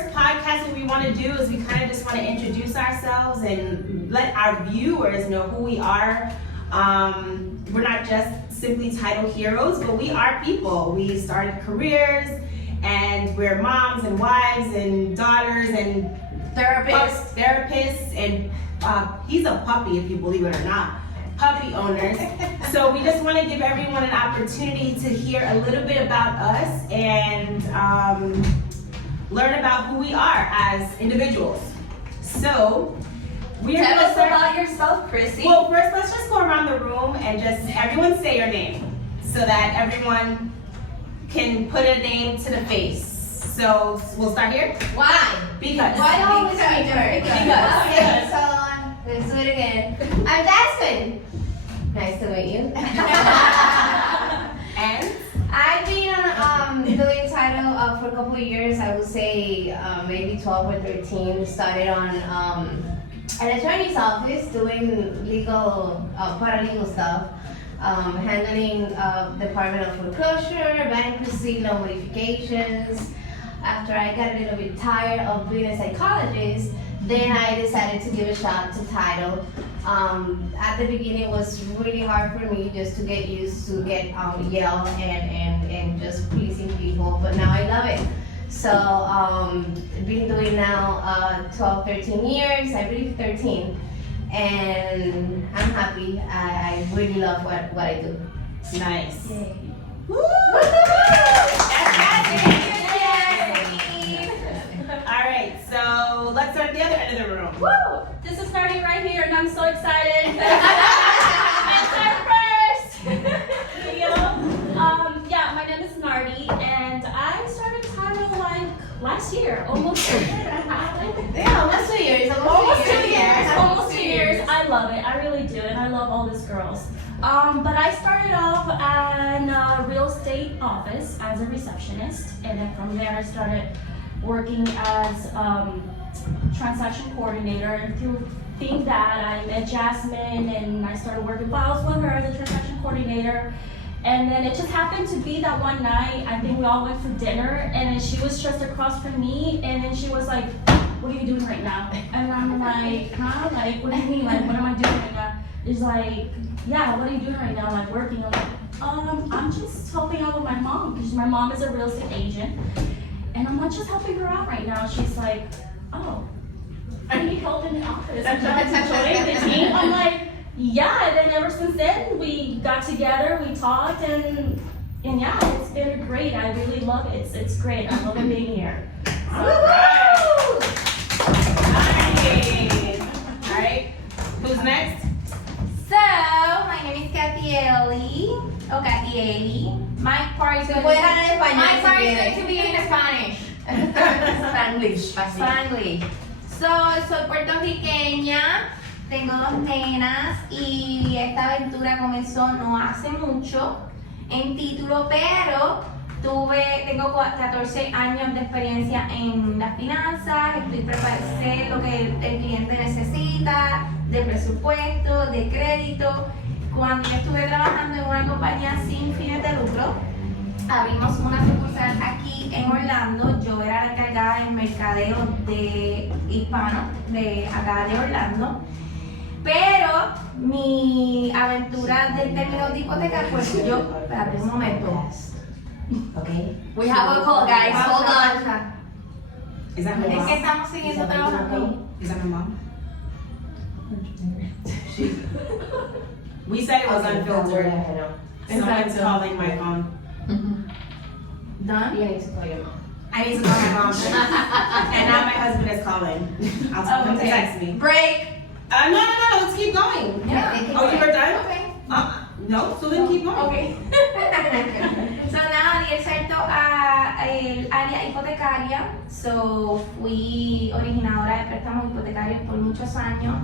first podcast, what we want to do is we kind of just want to introduce ourselves and let our viewers know who we are. We're not just Simply Title Heroes, but we are people. We started careers, and we're moms and wives and daughters and therapists, and he's a puppy, if you believe it or not. Puppy owners. So we just want to give everyone an opportunity to hear a little bit about us and learn about who we are as individuals. So tell us about yourself, Chrissy. Well, first let's just go around the room and just everyone say your name so that everyone can put a name to the face. So we'll start here. Why? Because. Why always me first? Because. Okay, so let's do it again. I'm Jasmine. Nice to meet you. And I've been doing title for a couple of years. I would say maybe 12 or 13. Started on an attorney's office doing legal, paralegal stuff, handling Department of Foreclosure, bankruptcy, loan modifications. After I got a little bit tired of being a psychologist, then I decided to give a shot to title. At the beginning, it was really hard for me just to get used to get yelled and just pleasing people, but now I love it. So been doing now 12, 13 years, I believe 13, and I'm happy. I really love what I do. nice. Yay. Woo! All right, so let's start at the other end of the room. Woo! This is starting right here, and I'm so excited. I'm first. Yeah, my name is Nardi, and I started title like last year, almost a year. Yeah, almost 2 years. Almost 2 years. Almost 2 years. I love it. I really do, and I love all these girls. But I started off in a real estate office as a receptionist, and then from there I started working as transaction coordinator. And through that, I met Jasmine, and I started working files with her as a transaction coordinator. And then it just happened to be that one night, I think we all went for dinner, and then she was just across from me, and then she was like, "What are you doing right now?" And I'm like, "Huh? Like, what do you mean? Like, what am I doing right now?" It's like, "Yeah, what are you doing right now? Like, working?" I'm like, I'm just helping out with my mom, because my mom is a real estate agent, and I'm not just helping her out right now." She's like, "Oh, I need help in the office. I'm joining the team." I'm like, "Yeah," and then ever since then, we got together, we talked, and yeah, it's been great. I really love it. It's great. I love it being here. All right, who's next? So, my name is Catieli, or Catieli. My part is going to be in Spanish. Spanglish. So, soy puertorriqueña, tengo 2 nenas y esta aventura comenzó no hace mucho en título, pero tengo 14 años de experiencia en las finanzas, estoy preparada, sé lo que el cliente necesita, de presupuesto, de crédito. Cuando yo estuve trabajando en una compañía sin fines de lucro, abrimos una sucursal aquí en Orlando. Yo era la encargada del mercadeo de hispano de acá de Orlando. Pero mi aventura del término de hipoteca, pues yo, espérate un momento. Okay. We have a call, guys. Hold on. Is that my Es que mom? estamos siguiendo trabajando. Is that my mom? We said it was unfiltered. Someone's calling my phone. Done? You need to call your mom. I need to call my mom. And now my husband is calling. I'll tell him to text me. Break. No, let's keep going. Yeah. Oh, you were done? Okay. No, so then keep going. Okay. So nada, di el salto a el área hipotecaria. So fui originadora de préstamos hipotecarios por muchos años.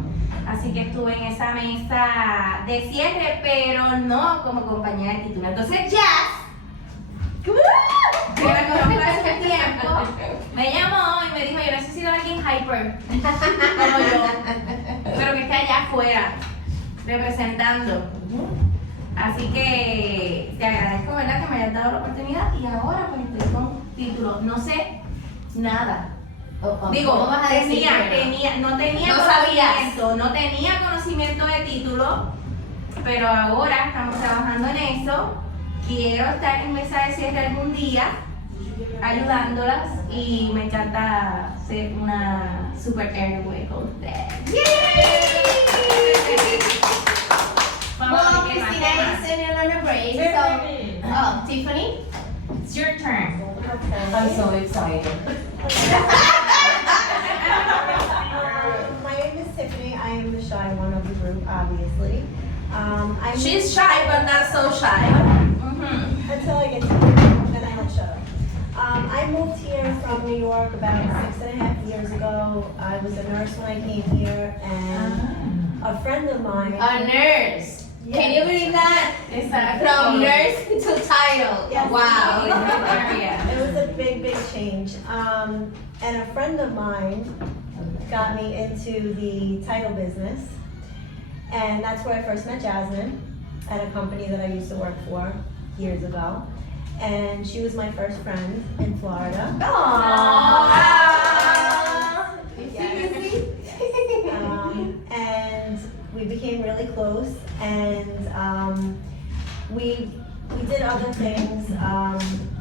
Así que estuve en esa mesa de cierre, pero no como compañía de título. Entonces Jazz, que me conozco hace un tiempo, me llamó y me dijo, yo necesito a alguien hyper, como yo, pero que esté allá afuera, representando. Así que te agradezco, ¿verdad?, que me hayas dado la oportunidad y ahora pues estoy con título. No sé nada Digo, ¿cómo vas a decir que no? no tenía No sabías. conocimiento, no tenía conocimiento de título, pero ahora estamos trabajando en eso. Quiero estar en mesa de cierre algún día, ayudándolas, y me encanta ser una super airway con ustedes. Well, Christina is in another break, so Tiffany, it's your turn. I'm so excited. My name is Tiffany. I am the shy one of the group, obviously. She's shy, but not so shy. Until I get to you, then I will shut up. I moved here from New York about 6.5 years ago. I was a nurse when I came here, and a friend of mine. A nurse. Can you believe that? Exactly. From nurse to title. Yes. Wow. In that area. It was a big, big change. And a friend of mine got me into the title business. And that's where I first met Jasmine at a company that I used to work for years ago. And she was my first friend in Florida. And we became really close, and we did other things,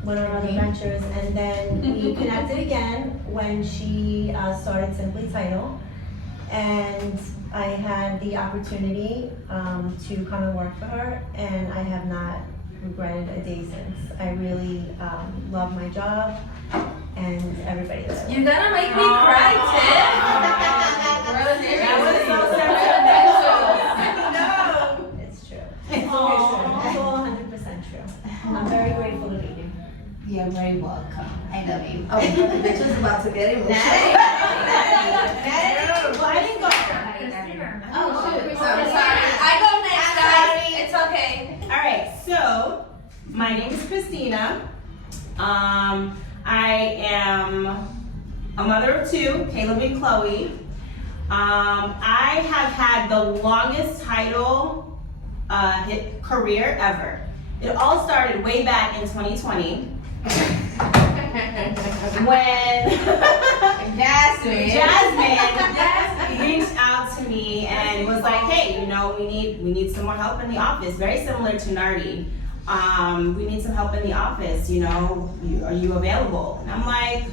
went on other ventures, and then we connected again when she started Simply Title, and I had the opportunity to come and work for her, and I have not regretted a day since. I really love my job and everybody that I You're gonna make me cry, Tiff. That was so sentimental. It's true. It's all 100% true. I'm very grateful to be here. You're very welcome. I love you. Oh, the bitch is about to get emotional. Well, I didn't go. Oh, shoot. I'm sorry. I go next, guys. It's okay. All right, so my name is Christina. I am a mother of two, Caleb and Chloe. I have had the longest title career ever. It all started way back in 2020 when Jasmine reached out to me and was like, "Hey, you know, we need some more help in the office." Very similar to Nardi. We need some help in the office. You know, are you available? And I'm like,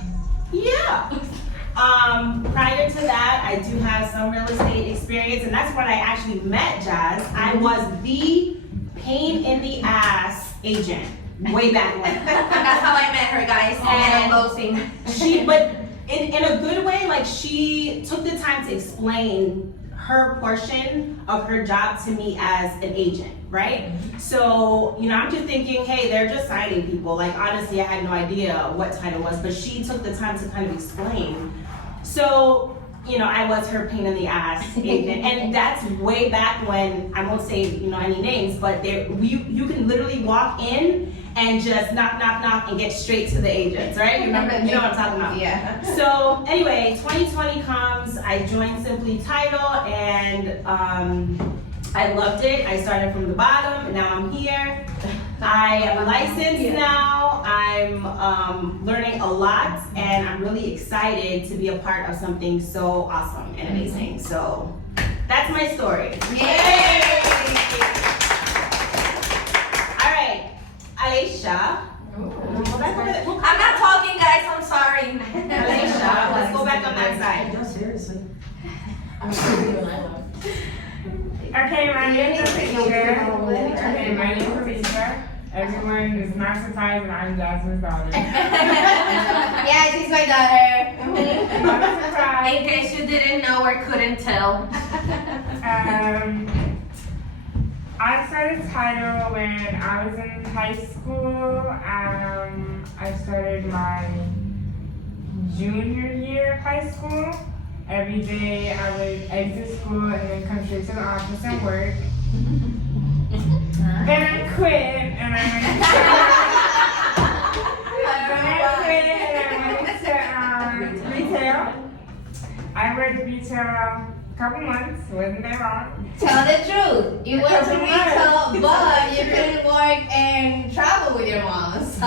yeah. Prior to that, I do have some real estate experience, and that's when I actually met Jazz. I was the pain in the ass agent way back when. That's how I met her, guys. And closing. But in a good way, like she took the time to explain her portion of her job to me as an agent, right? So, you know, I'm just thinking, hey, they're just signing people. Like, honestly, I had no idea what title was, but she took the time to kind of explain. So, you know, I was her pain in the ass agent. And that's way back when, I won't say, you know, any names, but you can literally walk in and just knock, knock, knock, and get straight to the agents, right? You know what I'm talking about? Yeah. So anyway, 2020 comes, I joined Simply Title, and I loved it. I started from the bottom, and now I'm here. I am licensed now. I'm learning a lot, and I'm really excited to be a part of something so awesome and amazing. So that's my story. Yay! All right, Alicia. I'm not talking, guys. I'm sorry. Alicia, let's go back on that side. No, seriously. Okay, my name is Alicia. Everyone is not surprised that I'm Jasmine's daughter. Yeah, she's my daughter. Not surprised. In case you didn't know or couldn't tell. I started Title when I was in high school. I started my junior year of high school. Every day I would exit school and then come straight to the office and work. Then I quit and I went into retail. I worked retail a couple months, wasn't that long? Tell the truth. You went to retail, but you couldn't work and travel with your mom. So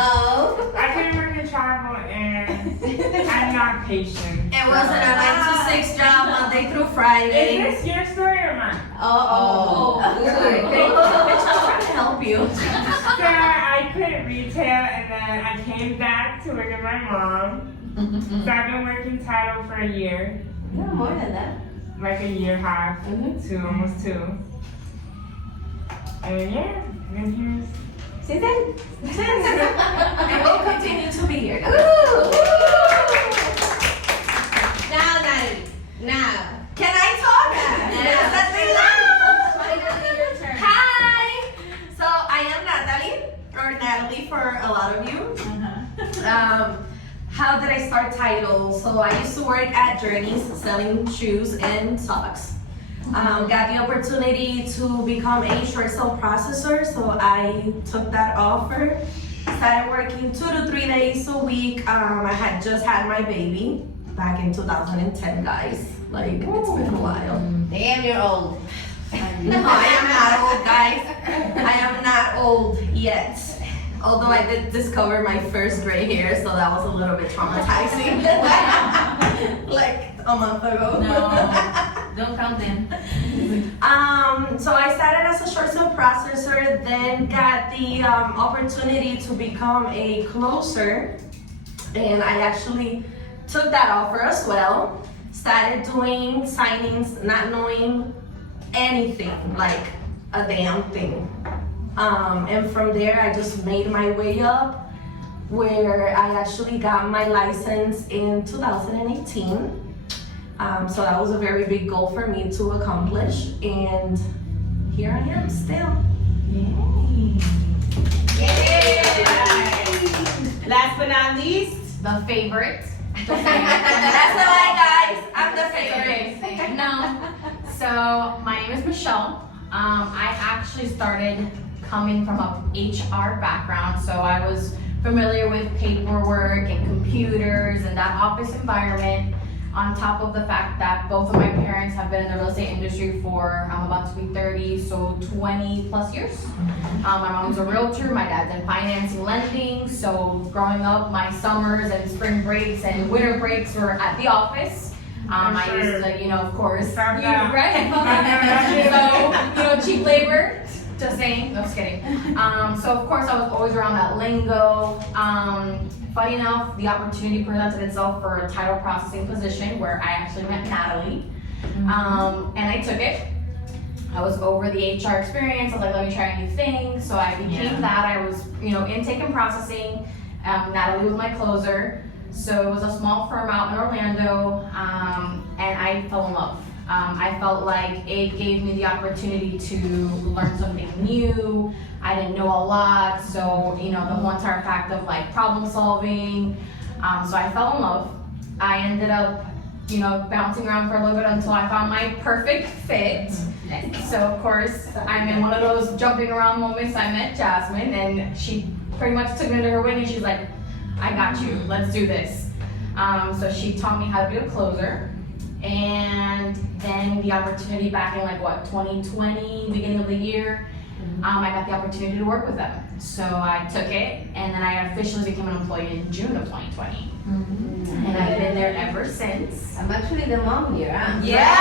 I couldn't work in to travel and I'm not patient. It wasn't a 9 to 6 job, Monday through Friday. Is this your story or mine? Oh. Sorry. Bitch, I'm trying to help you. So I quit retail and then I came back to work with my mom. So I've been working title for a year, No, more than that. like a year and a half to almost 2. And yeah, been here. See then? I will continue to be here. Now, Natalie. Now. Can I talk? Yes, that's me. Hi. So I am Natalie, or Natalie for a lot of you. How did I start title? So I used to work at Journeys selling shoes and socks. Got the opportunity to become a short sale processor, so I took that offer. Started working 2 to 3 days a week. I had just had my baby back in 2010, guys. Like, it's been a while. Damn, you're old. No, I am not old, guys. I am not old yet. Although I did discover my first gray hair, so that was a little bit traumatizing. Like a month ago. No, don't count them. So I started as a short sale processor, then got the opportunity to become a closer, and I actually took that offer as well. Started doing signings, not knowing anything, like a damn thing. And from there, I just made my way up, where I actually got my license in 2018. So that was a very big goal for me to accomplish, and here I am still. Last but not least, The favorite. That's why, guys, I'm the favorite. No. So my name is Michelle. I actually started coming from a HR background, so I was familiar with paperwork and computers and that office environment. On top of the fact that both of my parents have been in the real estate industry for, I'm about to be 30, so 20 plus years. My mom's a realtor, my dad's in financing, lending, so growing up, my summers and spring breaks and winter breaks were at the office. I used to, of course, Found out. right? So, cheap labor, just saying, no, just kidding. So of course I was always around that lingo. Funny enough, the opportunity presented itself for a title processing position where I actually met Natalie, and I took it. I was over the HR experience. I was like, let me try a new thing. So I became that. I was, intake and processing. Natalie was my closer. So it was a small firm out in Orlando, and I fell in love. I felt like it gave me the opportunity to learn something new. I didn't know a lot, so the whole entire fact of like problem solving. So I fell in love. I ended up, bouncing around for a little bit until I found my perfect fit. So of course, I'm in one of those jumping around moments. I met Jasmine, and she pretty much took me under her wing, and she's like, I got you, let's do this. So she taught me how to be a closer. And then the opportunity back in 2020, beginning of the year, I got the opportunity to work with them. So I took it, and then I officially became an employee in June of 2020. And I've been there ever since. I'm actually the mom here, huh? Yeah.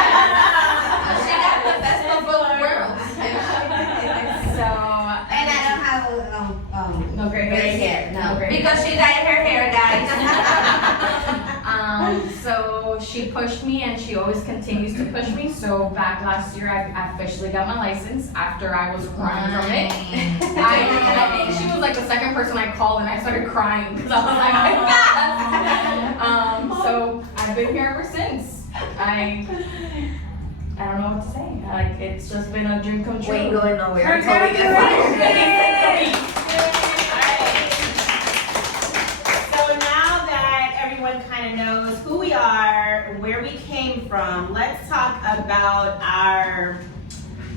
She got the best of both worlds. So, And I don't have no gray gray hair. hair. No. gray Because she dyed her hair, guys. So she pushed me, and she always continues to push me. So back last year, I officially got my license after I was crying from it. I think she was like the second person I called, and I started crying because I was like, oh my God. So I've been here ever since. I don't know what to say. It's just been a dream come true. We ain't going nowhere until we get fired. so now that everyone kind of knows who we are, where we came from, let's talk about our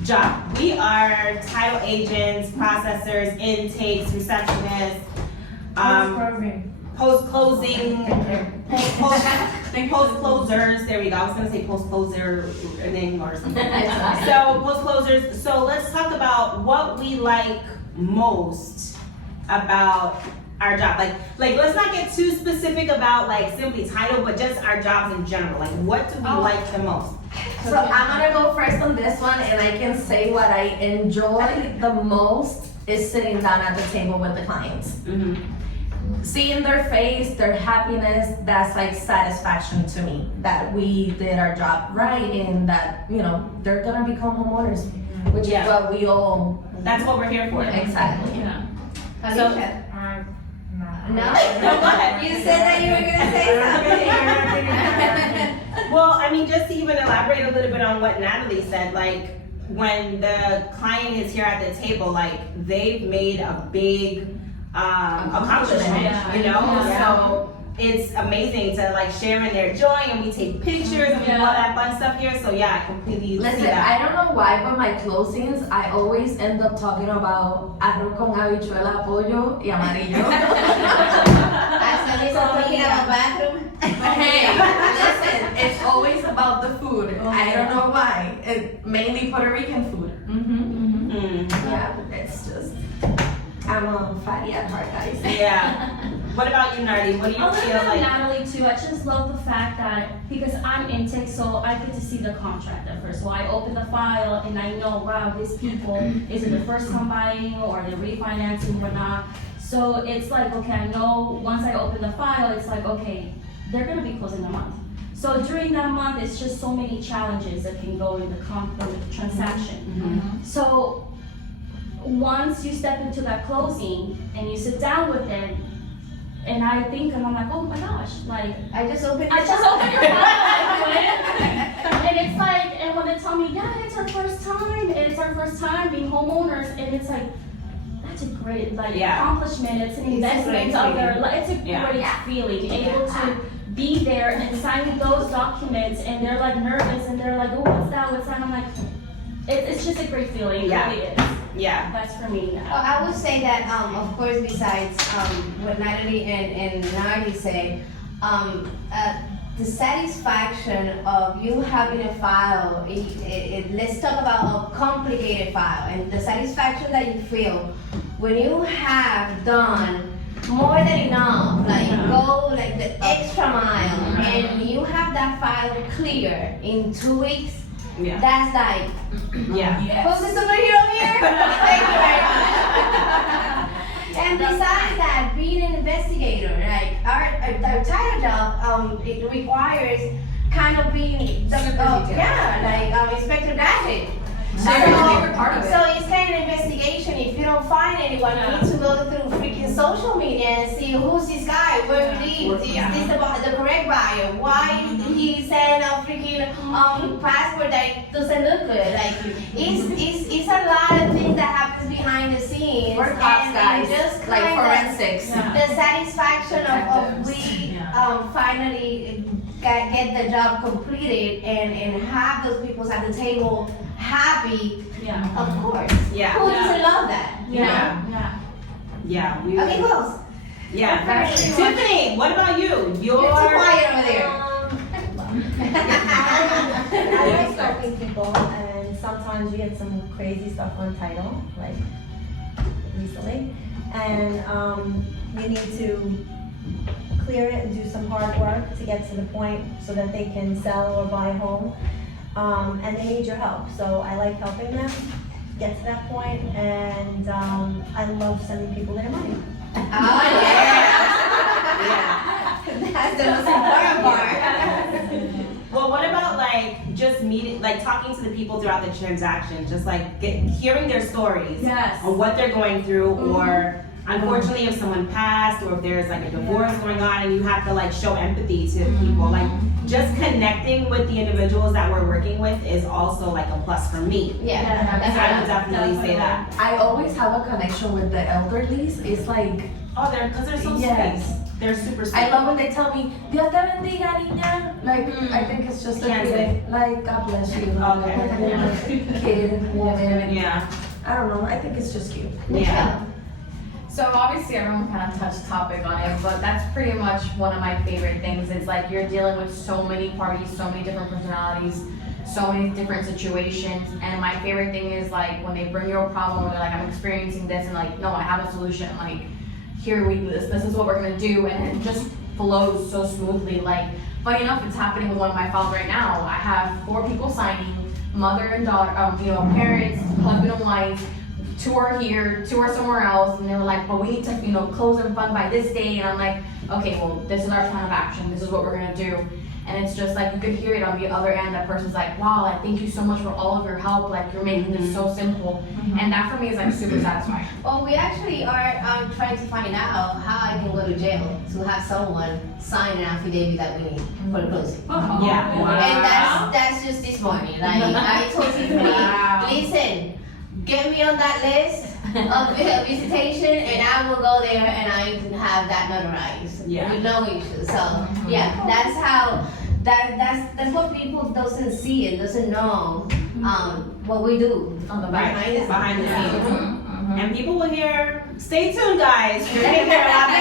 job. We are title agents, processors, intakes, receptionists, Post-closing. post-closers, there we go. I was gonna say post-closer name or something. So post-closers, so let's talk about what we like most about our job? Like let's not get too specific about like Simply Title, but just our jobs in general. Like what do we like the most? So I'm gonna go first on this one, and I can say what I enjoy the most is sitting down at the table with the clients. Mm-hmm. Seeing their face, their happiness, that's like satisfaction to me, that we did our job right and that, you know, they're gonna become homeowners, which Yeah. is what we all, That's what we're here for. exactly. Yeah. Alicia? No. No? No, go ahead. You said that you were gonna say something. Well, I mean, just to even elaborate a little bit on what Natalie said, like when the client is here at the table, like they've made a big accomplishment, you know? Yeah. So it's amazing to like share in their joy, and we take pictures and we do all that fun stuff here. So yeah, I completely see Listen, that. I don't know why, but my closings, I always end up talking about arroz con habichuela, pollo y amarillo. Actually, talking about bathroom. Hey, listen, it's always about the food. I don't know why. Mainly Puerto Rican food. Mm. Yeah, it's just, I'm a fatty at heart, guys. Yeah. What about you, Nardi? What do you A little feel bit of like? Natalie too. I just love the fact that because I'm intake, so I get to see the contract at first. So I open the file and I know, wow, these people, is it the first time buying or they're refinancing or not? So it's like, okay, I know once I open the file, it's like, okay, they're gonna be closing a month. So during that month, it's just so many challenges that can go in the transaction. So once you step into that closing and you sit down with them, and I think, and I'm like, oh my gosh, like, I just opened I just opened your file, like, and it's like, and when they tell me, yeah, it's our first time being homeowners, and it's like, that's a great, like, accomplishment, it's an investment of their life, it's a great feeling, able to be there and sign those documents, and they're like nervous, and they're like, oh, what's that, and I'm like, it's just a great feeling, it really is. Yeah. That's for me now. Well, I would say that, of course, besides what Natalie and Nardi say, the satisfaction of you having a file, let's talk about a complicated file, and the satisfaction that you feel when you have done more than enough, like go like the extra mile, and you have that file clear in 2 weeks. Yeah. That's like, Yeah. who's the superhero here? Thank you very much. And besides that, being an investigator, like our title job, it requires kind of being Inspector Gadget. That's my favorite part of it. So it's kind of investigation. If you don't find anyone, you need to go through freaking social media and see who's this guy, where he lives, is this the correct buyer, why he sent a freaking passport that doesn't look good. Like it's a lot of things that happens behind the scenes. We're cops, guys. Just Like kinda forensics. the satisfaction of we finally get the job completed and have those people at the table happy. Yeah. Of course. Yeah. Who doesn't love that? You know? Yeah. Yeah. Okay, who else? Yeah. Tiffany, what about you? You're too quiet over there. I like helping people, and sometimes you get some crazy stuff on title, like recently, and you need to clear it and do some hard work to get to the point so that they can sell or buy a home, and they need your help. So I like helping them get to that point, and I love sending people their money. Oh yeah. That's the most important part. Well, what about like just meeting, like talking to the people throughout the transaction, just like hearing their stories Yes. on what they're going through, or unfortunately if someone passed, or if there's like a divorce going on, and you have to like show empathy to people, like just connecting with the individuals that we're working with is also like a plus for me. Yeah. I would definitely say that. I always have a connection with the elderlies. It's like, Oh, because they're so Yes. sweet. They're super sweet. I love when they tell me, Dios te bendiga, niña. Like, I think it's just a Can't say. feeling, like, God bless you. Okay. Kid, woman. Yeah. I don't know. I think it's just cute. Yeah. So obviously everyone kind of touched topic on it, but that's pretty much one of my favorite things. It's like you're dealing with so many parties, so many different personalities, so many different situations. And my favorite thing is like when they bring you a problem, or they're like, I'm experiencing this, and like, no, I have a solution. Like, here we do this. This is what we're gonna do, and it just flows so smoothly. Like, funny enough, it's happening with one of my files right now. I have 4 people signing, mother and daughter, parents, husband and wife. 2 are here, 2 are somewhere else, and they were like, but we need to, close and fund by this day. And I'm like, okay, well, this is our plan of action. This is what we're gonna do. And it's just like, you could hear it on the other end. That person's like, wow, like, thank you so much for all of your help. Like, you're making this so simple. And that for me is like super satisfying. Well, we actually are trying to find out how I can go to jail to have someone sign an affidavit that we need for the closing. Yeah. And that's just this morning. Like, I told Tiffany, listen, get me on that list of visitation, and I will go there and I can have that notarized with no issue. So yeah, that's how that's what people doesn't see and doesn't know what we do On the back. Behind the scenes. And people will hear, stay tuned guys, you're gonna hear a lot more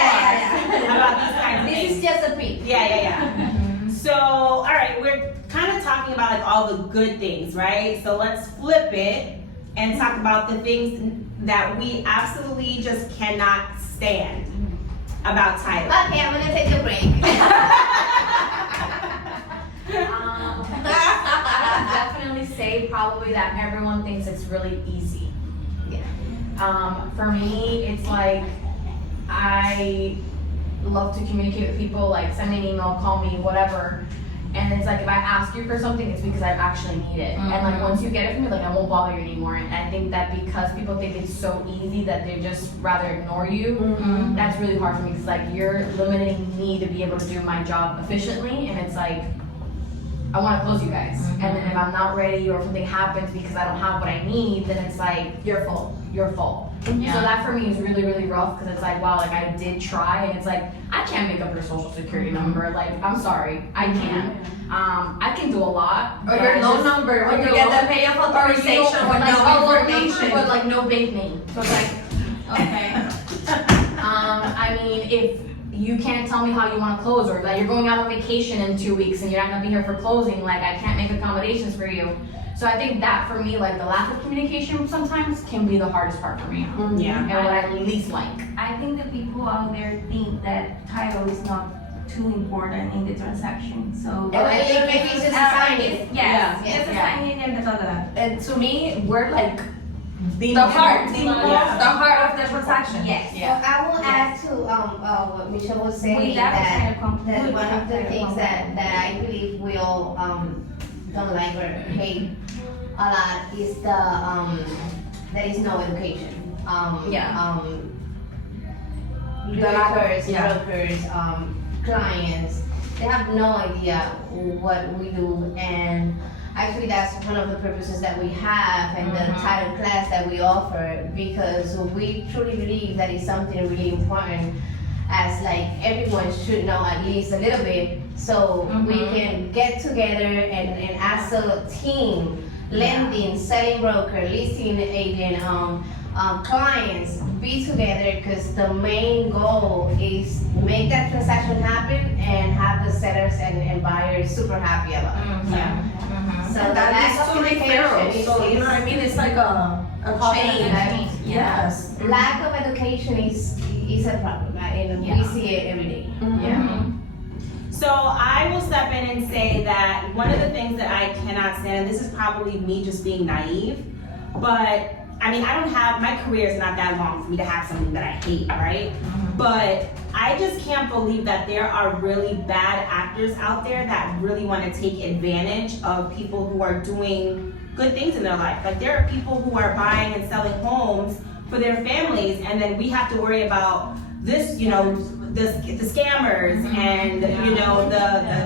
about these kinds of things. This is just a peek. Yeah. So, all right, we're kind of talking about like all the good things, right? So let's flip it and talk about the things that we absolutely just cannot stand about title. Okay, I'm gonna take a break. I would definitely say probably that everyone thinks it's really easy. For me, it's like I love to communicate with people, like send me an email, call me, whatever. And it's like if I ask you for something, it's because I actually need it. And like once you get it from me, like I won't bother you anymore. And I think that because people think it's so easy that they just rather ignore you, that's really hard for me. Because like you're limiting me to be able to do my job efficiently, and it's like I want to close you guys. And then if I'm not ready or if something happens because I don't have what I need, then it's like your fault. Your fault. So that for me is really, really rough because it's like, wow, like I did try, and it's like I can't make up your social security number. Like I'm sorry, I can't. I can do a lot. Or your loan number when you get the payoff authorization with no information. But like no bank name. So it's like, okay. I mean, if you can't tell me how you want to close, or that you're going out on vacation in 2 weeks and you're not gonna be here for closing, like I can't make accommodations for you. So I think that for me, like the lack of communication sometimes can be the hardest part for me. And what I least like. I think the people out there think that title is not too important in the transaction. So Maybe it's just a signing. Yes, Yeah. just a signing and da da da. And to me, we're like The heart, the the heart of the transaction. Yes. Well, I will add to what Michelle was saying We that definitely one of the things that I believe we all don't like or hate a lot is there is no education. Realtors, brokers, clients, they have no idea what we do, and actually that's one of the purposes that we have and the title class that we offer, because we truly believe that is something really important, as like everyone should know at least a little bit, so we can get together and as a team, lending, selling broker, listing agent, clients, be together, because the main goal is make that transaction happen and have the sellers and buyers super happy about it. So That is too many pharaohs. So you know what I mean? It's like a chain. I mean, Yes. lack of education is a problem, right? And we see it every day. So I will step in and say that one of the things that I cannot stand, and this is probably me just being naive, but I mean, my career is not that long for me to have something that I hate, right? But I just can't believe that there are really bad actors out there that really want to take advantage of people who are doing good things in their life. Like there are people who are buying and selling homes for their families, and then we have to worry about this, the scammers and the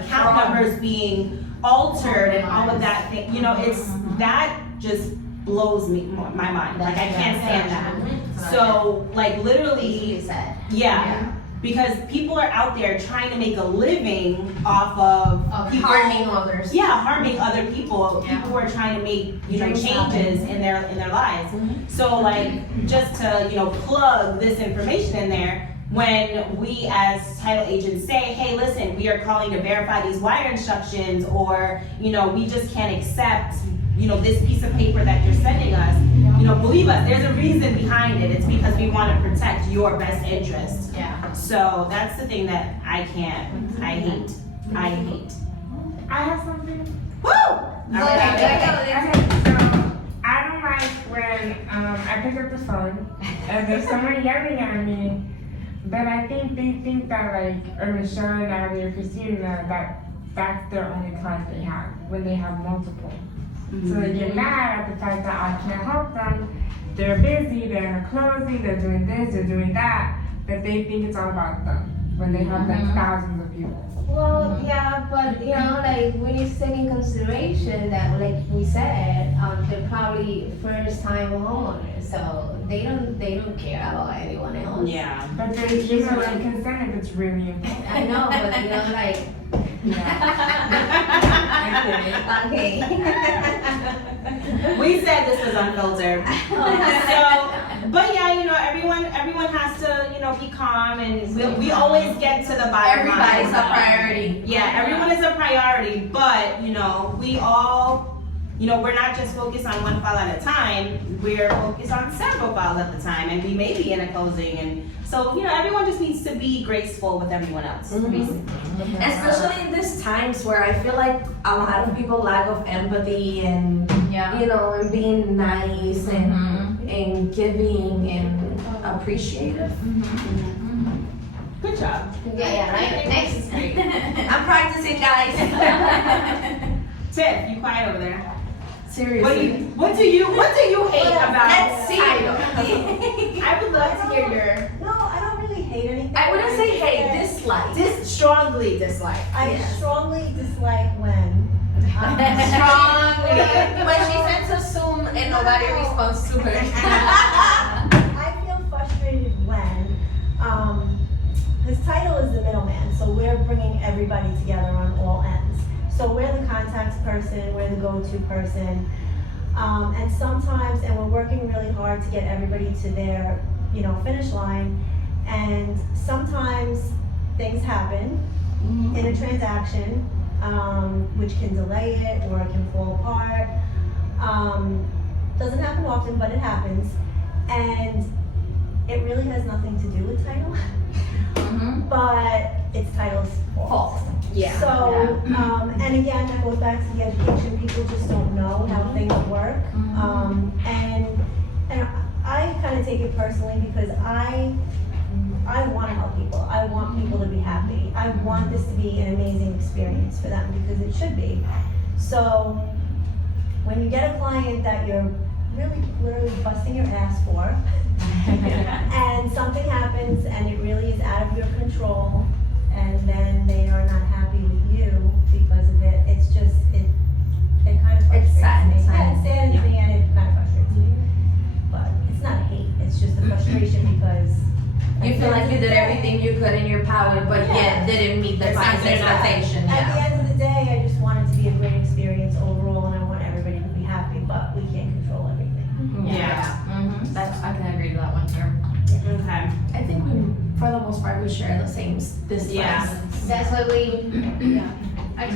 account numbers being altered and all of that thing. It's that just blows my mind. Like I can't stand that. So like literally, It's sad. because people are out there trying to make a living off of people Harming others. harming other people. People who are trying to make changes in their lives. So like just to plug this information in there. When we as title agents say, hey, listen, we are calling to verify these wire instructions, or we just can't accept this piece of paper that you're sending us, believe us, there's a reason behind it. It's because we want to protect your best interest. Yeah. So that's the thing that I hate. I have something. Woo! Okay, so I don't like when I pick up the phone and there's someone yelling at me, but I think they think that or Michelle, Natalie, or Christina, that's their only client they have when they have multiple. So they get mad at the fact that I can't help them. They're busy, they're in a closing, they're doing this, they're doing that, that they think it's all about them when they have thousands of people. Well, yeah, but we need to take in consideration that, like we said, they're probably first-time homeowners, so they don't care about anyone else. Yeah. But they like consent if it's really important. I know, but okay. We said this was unfiltered. But yeah, everyone has to, be calm, and we always get to the bottom line. Everybody's a priority. Yeah, everyone is a priority, but we all, we're not just focused on one file at a time. We're focused on several files at the time, and we may be in a closing, and so everyone just needs to be graceful with everyone else, basically. Especially in these times where I feel like a lot of people lack of empathy and and being nice and giving and appreciative. Good job. Yeah, right. Next. I'm practicing, guys. Tiff, you quiet over there. Seriously. What do you hate about Let's see. title? I would love to hear your No, I don't really hate anything. I wouldn't say hate, dislike. strongly dislike. I strongly dislike when. Strongly. When she sends a Zoom and nobody responds to her. I feel frustrated when, this title is the middleman, so we're bringing everybody together on all ends. So we're the contact person, we're the go-to person, and sometimes, and we're working really hard to get everybody to their, finish line, and sometimes things happen in a transaction, which can delay it or it can fall apart. Doesn't happen often, but it happens, and it really has nothing to do with title, but it's title's fault. Yeah. So, and again, that goes back to the education. People just don't know how things work. And I kind of take it personally because I want to help people. I want people to be happy. I want this to be an amazing experience for them because it should be. So, when you get a client that you're really literally busting your ass for, and something happens and it really is out of your control, and then they are not happy with you because of it, it kind of frustrates me. Yeah, it saddens me and it kind of frustrates me. But it's not hate, it's just a frustration because You feel like you did everything you could in your power, but yet didn't meet the client's expectation. At the end of the day, I just want it to be a great experience overall, and I want everybody to be happy, but we can't control everything. Yeah. That's, I can agree to that one too. Okay. I think we, for the most part, we share the same dislikes. Yeah. That's what we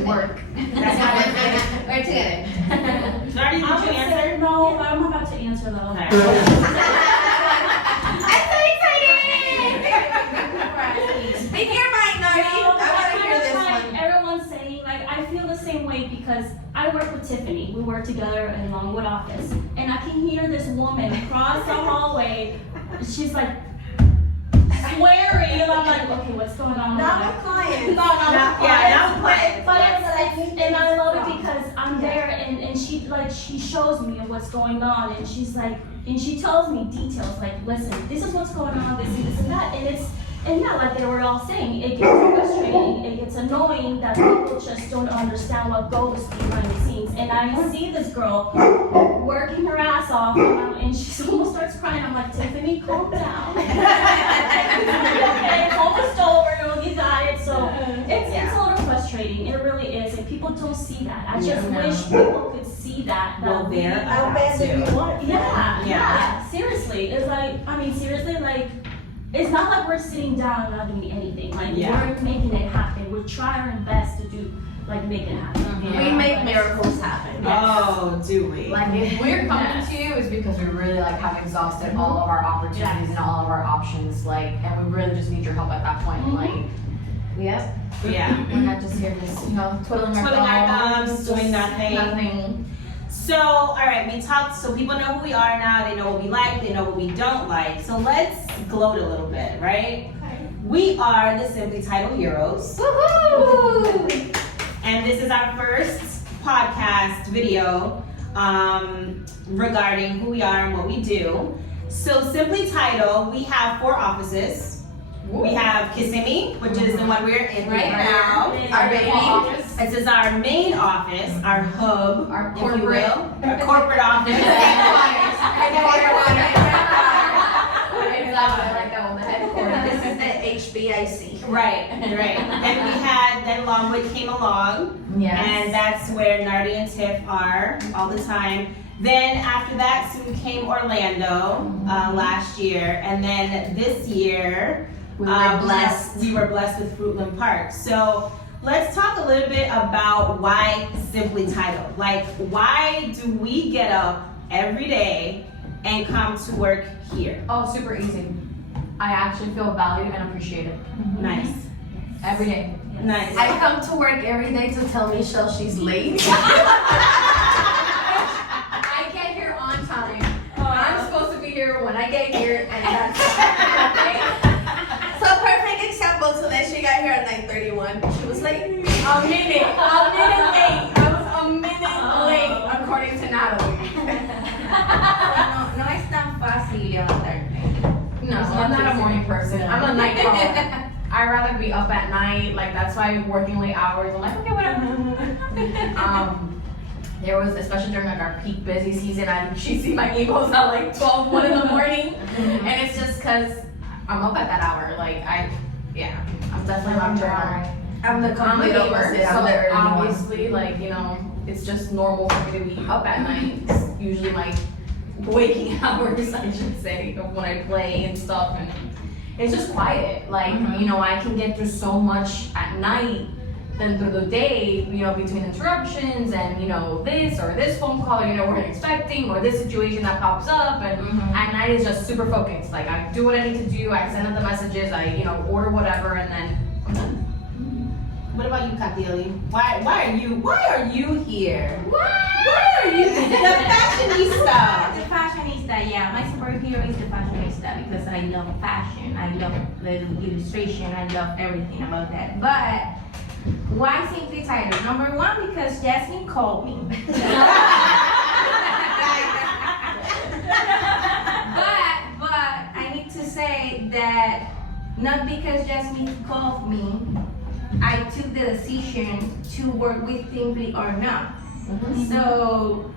Work. That's how we're doing it. We're together. Nardi, did you answer? No, but I'm about to answer though. Okay. Speak your mind, Nardi. I want to hear this one. Everyone's saying, I feel the same way because I work with Tiffany. We work together in Longwood office. And I can hear this woman across the hallway. She's like swearing. And I'm like, okay, what's going on? Not with clients. No, not with clients. clients. But and I love it because I'm there and she shows me what's going on and she's like, and she tells me details like, listen, this is what's going on, this and that, and yeah, like they were all saying, it gets frustrating, it gets annoying that people just don't understand what goes behind the scenes. And I see this girl working her ass off, and she almost starts crying. I'm like, Tiffany, calm down. Okay, it's almost over, you got it. So it's a little frustrating, it really is, and people don't see that. I just wish people could see that. Well, we- there. How bad do you want it? Yeah, seriously. It's seriously, it's not like we're sitting down and not doing anything. Yeah. We're making it happen. We're trying our best to do like make it happen. you We know? make But- miracles happen. Oh, do we? Like if we're coming Yes. to you, it's because we really like have exhausted all of our opportunities and all of our options, like, and we really just need your help at that point. Like, Yep. Yeah. we're not just here just, you know, twiddling Twiddling our thumbs, doing nothing. Nothing. So, all right, we talked, so people know who we are now, they know what we like, they know what we don't like. So let's gloat a little bit, right? We are the Simply Title Heroes. Woohoo! And this is our first podcast video regarding who we are and what we do. So Simply Title, we have 4 offices. We have Kissimmee, which is the one we're in right now. Our baby office. This is our main office, our hub, Our if you corporate- will. Our corporate office. Exactly, I like that one, the headquarters. This is the HBIC. Right. Then Longwood came along. Yes. And that's where Nardi and Tiff are all the time. Then after that, soon came Orlando last year. And then this year, We were blessed. We were blessed with Fruitland Park. So let's talk a little bit about why Simply Title. Like, why do we get up every day and come to work here? Oh, super easy. I actually feel valued and appreciated Nice. every day. Nice. I come to work every day to tell Michelle she's late. I get here on time. I'm supposed to be here when I get here, and that's okay. So perfect example, today she got here at 9:31. She was late. A minute late. I was a minute late, according to Natalie. No es tan fácil levantarte. No, I'm not a morning person. I'm a night crawler. I'd rather be up at night. Like that's why working late hours. I'm like, okay, whatever. There was, especially during like our peak busy season, she'd see my emails at like 12, 1 in the morning, and it's just cause I'm up at that hour. Like I'm definitely not nocturnal. I'm the I'm a complete gamer, opposite. so I'm the early one. obviously, like, you know, it's just normal for me to be up at night. It's usually my waking hours, I should say, of when I play and stuff, and it's just quiet. Like, you know, I can get through so much at night than through the day, you know, between interruptions and, you know, this or this phone call, you know, we're expecting, or this situation that pops up, and at night it's just super focused. Like, I do what I need to do, I send out the messages, I, you know, order whatever, and then I'm done. What about you, Katieli? Why are you here? Why are you the fashionista? The fashionista, yeah. My superhero is the fashionista because I love fashion. I love the illustration. I love everything about that. But why Simply Title? Number 1, because Jasmine called me. but I need to say that not because Jasmine called me, I took the decision to work with Simply or not. So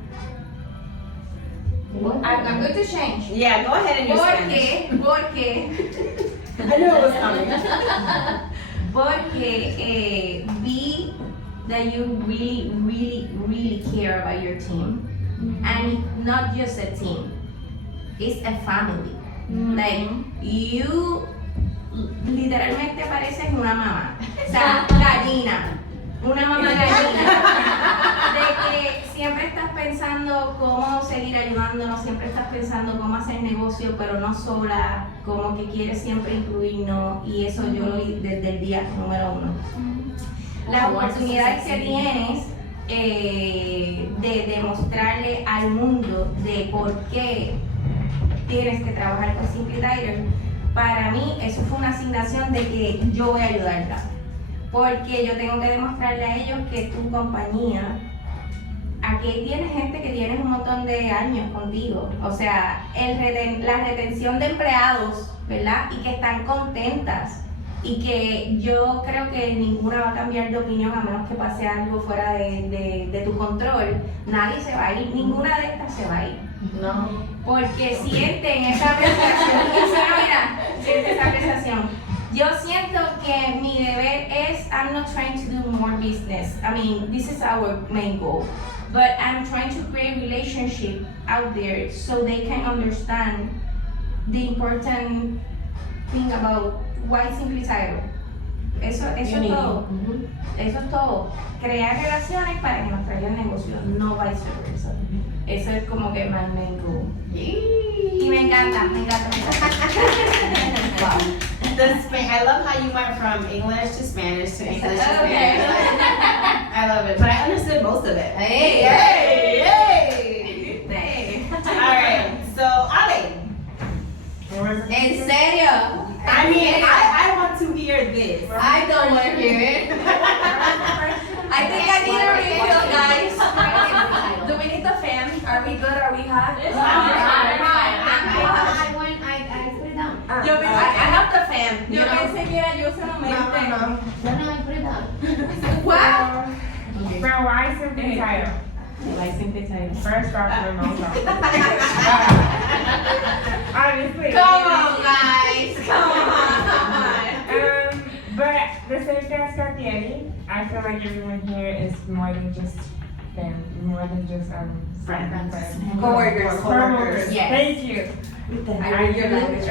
I'm going to change. Yeah, go ahead and use Spanish. Porque I knew it was coming. Porque be that you really care about your team, and it's not just a team, it's a family. Like you literalmente pareces una mamá, o sea, gallina, una mamá gallina, de que siempre estás pensando cómo seguir ayudándonos, siempre estás pensando cómo hacer negocio, pero no sola, como que quieres siempre incluirnos, y eso yo lo vi desde el día número 1. Las oportunidades que tienes de demostrarle al mundo de por qué tienes que trabajar con Simply Title, para mí eso fue una asignación de que yo voy a ayudarla, porque yo tengo que demostrarle a ellos que tu compañía, aquí tienes gente que tiene un montón de años contigo, o sea, la retención de empleados, ¿verdad? Y que están contentas, y que yo creo que ninguna va a cambiar de opinión a menos que pase algo fuera de tu control. Nadie se va a ir, ninguna de estas se va a ir. No. Porque sienten esa apreciación, sienten esa apreciación. Yo siento que mi deber es, I'm not trying to do more business. I mean, this is our main goal. But I'm trying to create relationship out there so they can understand the important thing about why Simply Title. Eso es todo. Eso es todo. Crear relaciones para que nos traigan negocios, no viceversa. Eso es como que my main goal. Y me encanta, me encanta, me encanta. Wow. I love how you went from English to Spanish to English to Okay. Spanish. I love it, but I understood most of it. Hey. Hey, hey. Hey. All right, so Ale, ¿En serio? I mean, I want to hear this. I don't want to hear it. I think I need a refill, guys. Do we need the fan? Are we good? Are we hot? I put it down. I have the fan. Yo pensé que era yo solamente. No, I put it down. What? So why Simply Title? Like Simply Title. First off, no, obviously. Come on, guys. Come on. But the same thing as Cartieri, I feel like everyone here is more than just family, more than just friends. Coworkers. Yes. Thank you. I do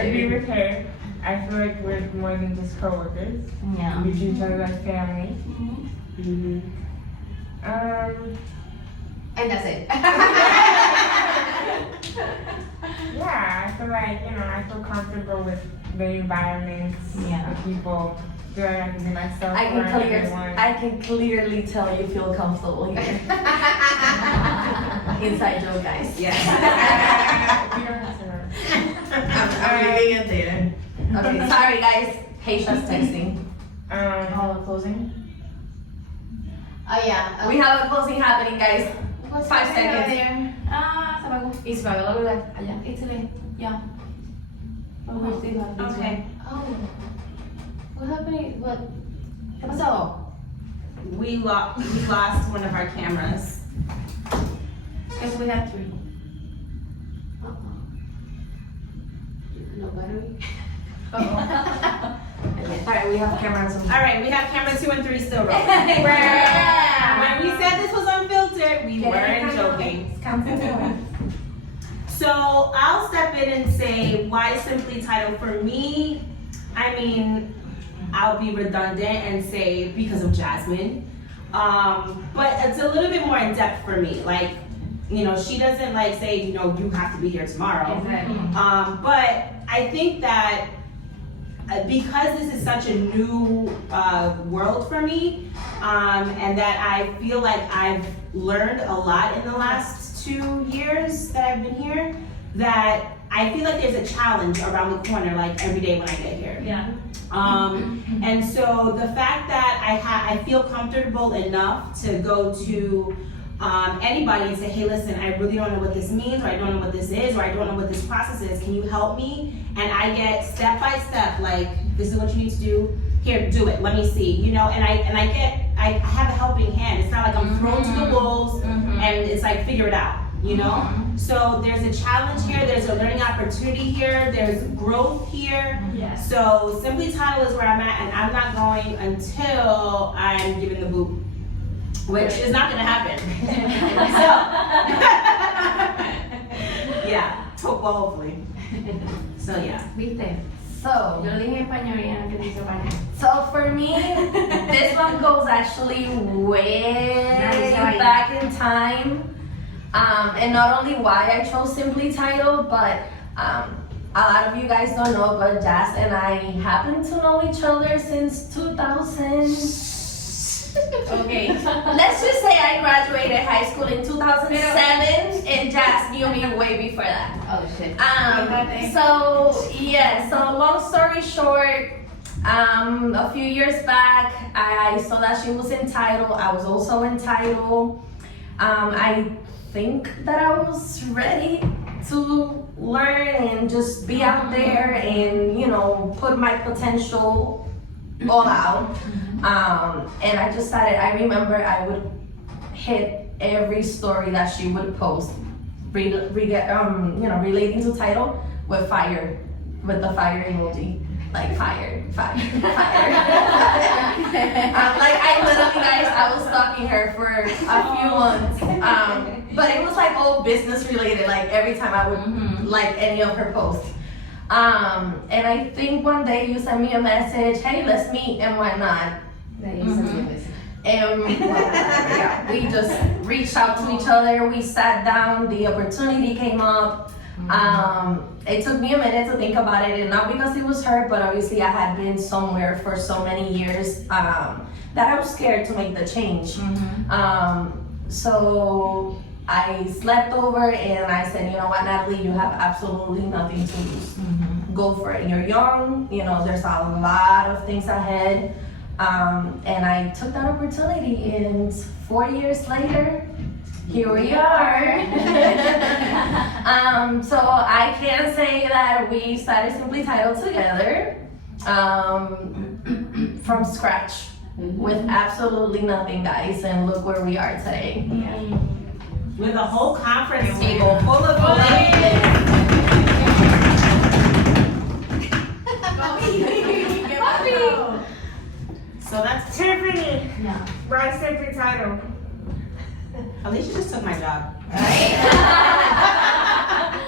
agree with her. I feel like we're more than just coworkers. Yeah. We treat each other like family. And that's it. Yeah, I feel like, I feel comfortable with the environments, Yeah. the people. Feel like I can be myself. I around can clearly tell you feel comfortable here. Inside joke, guys. Yes. I'm leaving it there. Okay, sorry guys. Haitia's texting. Closing? Oh yeah. We have a closing happening, guys. 5 seconds. Se apagó. Y se pagó la verdad allá. Italy. Yeah. Oh, we still have this Okay. Oh. What happened? What? ¿Qué pasó? We lost one of our cameras. Because we have 3. No battery. Alright, we have cameras on. All right, we have camera 2 and 3 still rolling. When we said this was unfiltered, we weren't joking. So I'll step in and say why Simply Title for me. I mean, I'll be redundant and say because of Jasmine. But it's a little bit more in depth for me. Like, she doesn't like say, you have to be here tomorrow. Exactly. But I think that because this is such a new world for me, and that I feel like I've learned a lot in the last 2 years that I've been here, that I feel like there's a challenge around the corner, like every day when I get here. Yeah. And so the fact that I feel comfortable enough to go to anybody and say, hey, listen, I really don't know what this means, or I don't know what this is, or I don't know what this process is. Can you help me? And I get step by step, like, this is what you need to do. Here, do it. Let me see. And I have a helping hand. It's not like I'm thrown to the wolves and it's like figure it out. So there's a challenge here. There's a learning opportunity here. There's growth here. Yes. So Simply Title is where I'm at, and I'm not going until I'm given the boot, which is not going to happen. So, yeah, hopefully. So yeah. ¿Viste? So, Yo lo dije en español y Ana que dice español. So for me, this one goes actually way Nice. back in time. And not only why I chose Simply Title, but a lot of you guys don't know, but Jazz and I happen to know each other since 2000. Okay. Let's just say I graduated high school in 2007, and Jazz knew me way before that. Oh shit. So long story short, a few years back, I saw that she was in Title. I was also in Title. I think that I was ready to learn and just be out there and, put my potential all out. And I just started, I remember I would hit every story that she would post, relating to Title with the fire emoji. Like fire. Like I literally, guys, I was stalking her for a few months. But it was like all business related, like every time I would like any of her posts. And I think one day you sent me a message, hey, let's meet and whatnot. And yeah, we just reached out to each other. We sat down. The opportunity came up. It took me a minute to think about it, and not because it was her, but obviously I had been somewhere for so many years that I was scared to make the change. So I slept over and I said, you know what, Natalie, you have absolutely nothing to lose. Go for it. You're young. You know, there's a lot of things ahead. And I took that opportunity, and 4 years later, here we are. So I can say that we started Simply Title together from scratch with absolutely nothing, guys, and look where we are today. With a whole conference table full of So that's Tiffany. Why Simply Title? Alicia just took my job.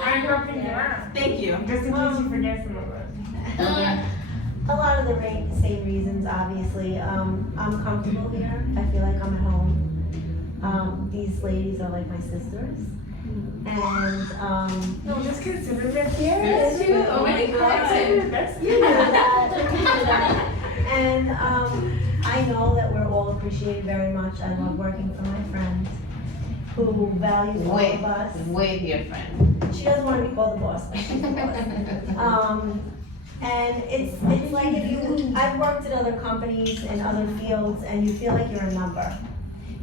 I'm helping you out. Thank you. Just in case you forget some of us. A lot of the same reasons, obviously. I'm comfortable here. I feel like I'm at home. These ladies are like my sisters. And No, just consider them yes, you. oh my God. That's you know that. And I know that we're all appreciated very much. I love working for my friend who values all of us. With your friend. She doesn't want to be called the boss, but she's the boss. And it's like I've worked at other companies and other fields, and you feel like you're a number.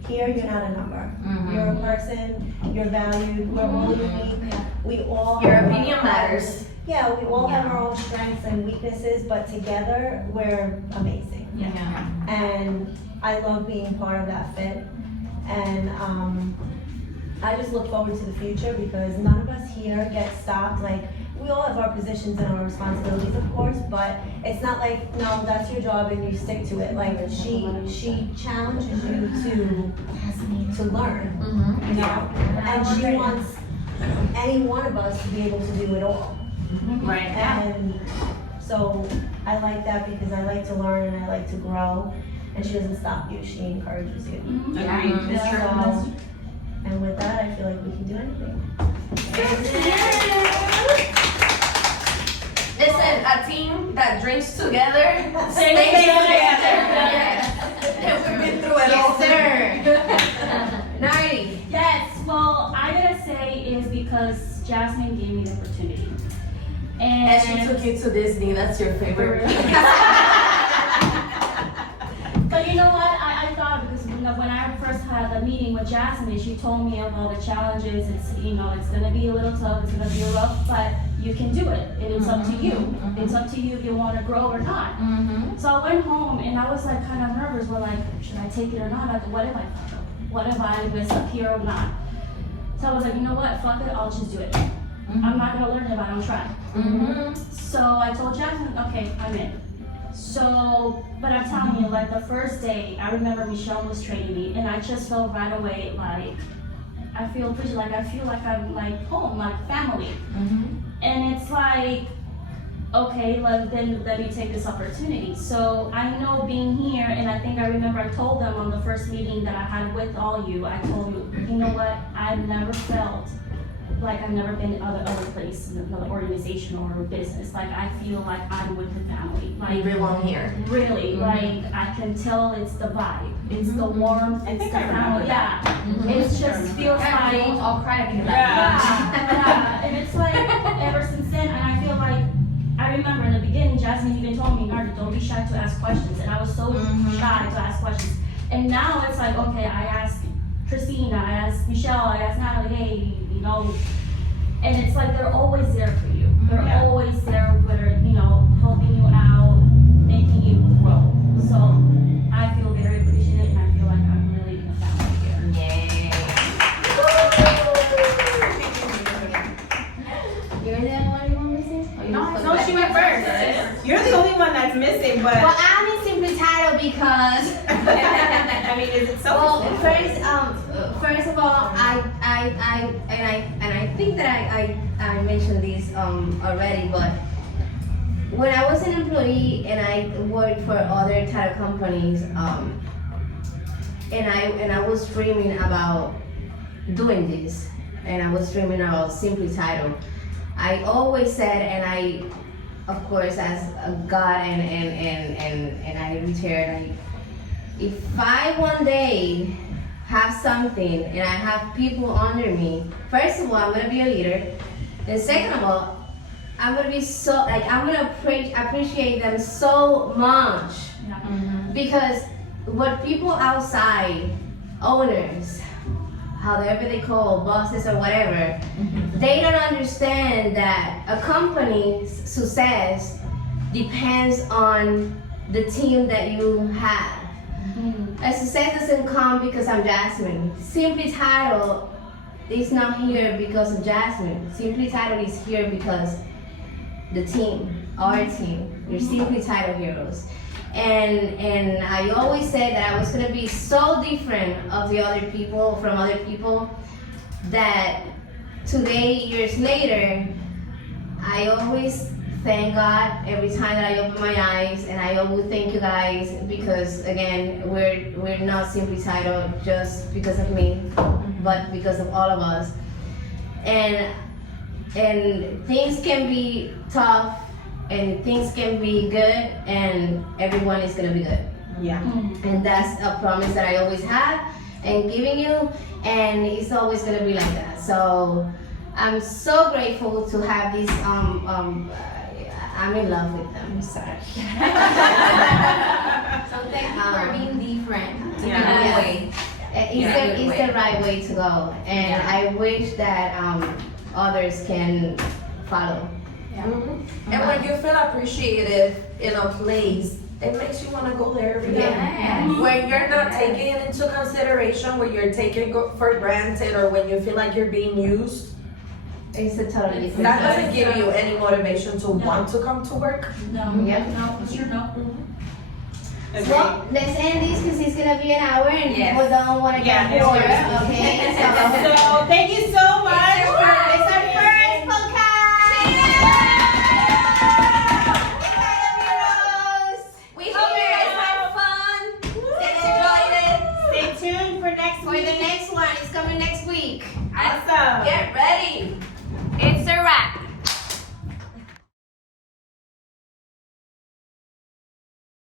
Here, you're not a number. You're a person. You're valued. We're all unique. We all Your have our opinion own- matters. Yeah, we all have our own strengths and weaknesses, but together we're amazing. And I love being part of that fit. And I just look forward to the future because none of us here get stopped. Like, we all have our positions and our responsibilities, of course, but it's not like, no, that's your job and you stick to it. Like, she challenges you to learn, you know? And she wants any one of us to be able to do it all. Right. And so I like that because I like to learn and I like to grow. And she doesn't stop you, she encourages you. Agreed. It's true. So, and with that, I feel like we can do anything. Listen, a team that drinks together stays Stays together. together. And we've been through it all. Sir. 90. Yes, well, I gotta say is because Jasmine gave me the opportunity. And she took you to Disney, that's your favorite. But you know what? I thought because when I first had the meeting with Jasmine, she told me of all the challenges. It's it's gonna be a little tough. It's gonna be rough, but you can do it, and it's up to you. It's up to you if you want to grow or not. So I went home and I was like kind of nervous. Well, like, should I take it or not? Like, what if I fuck up? What if I mess up here or not? So I was like, you know what? Fuck it. I'll just do it. I'm not gonna learn if I don't try. So I told Jasmine, okay, I'm in. So, but I'm telling you, like the first day, I remember Michelle was training me, and I just felt right away like I feel like I'm like home, like family. And it's like, okay, like then let me take this opportunity. So I know being here, and I think I remember I told them on the first meeting that I had with all you, I told you, you know what, I've never felt like I've never been in other place, another organization or business. Like I feel like I'm with the family. Like You belong here. really, like I can tell it's the vibe, it's the warmth, I it's think the I remember family. that. Yeah, it just feels Yeah, we like all cried at the yeah, and it's like ever since then, and I feel like I remember in the beginning, Jasmine even told me, Nardi, don't be shy to ask questions, and I was so shy to ask questions. And now it's like, okay, I asked Christina, I asked Michelle, I asked Natalie, hey, and it's like they're always there for you. They're always there, whether helping you out, making you grow. So I feel very appreciated, and I feel like I'm really in a family here. You're the only one missing? No, she went first. You're the only one that's missing, but Well, I'm in Simply Title because. I mean, is it so? Well, first of all, I think that I mentioned this already, but when I was an employee and I worked for other title companies, and I was dreaming about doing this, and I was dreaming about Simply Title. I always said, and I, of course, as a God and I retired, if I one day have something and I have people under me, first of all, I'm gonna be a leader, and second of all, I'm gonna be I'm gonna appreciate them so much, because what people outside, owners, however they call, bosses or whatever, they don't understand that a company's success depends on the team that you have. A success doesn't come because I'm Jasmine. Simply Title is not here because of Jasmine. Simply Title is here because the team, our team, we're Simply Title Heroes. And I always said that I was gonna be so different of the other people, from other people, that today, years later, I always thank God every time that I open my eyes, and I always thank you guys, because again, we're not Simply Title just because of me, but because of all of us. And things can be tough, and things can be good, and everyone is gonna be good. Yeah. And that's a promise that I always have and giving you, and it's always gonna be like that. So I'm so grateful to have these. I'm in love with them. Sorry. So thank you for being different. Yeah. It's the right way to go, and I wish that others can follow. And when you feel appreciated in a place, it makes you want to go there every day. Yes. When you're not taking it into consideration, when you're taking it for granted, or when you feel like you're being used, It's a totally different. that doesn't give you any motivation to want to come to work. No, Yep. no, for sure no. Well, let's end this because it's gonna be an hour and Yes. people don't want to Yeah, get it's bored. yours. Okay, So thank you so much for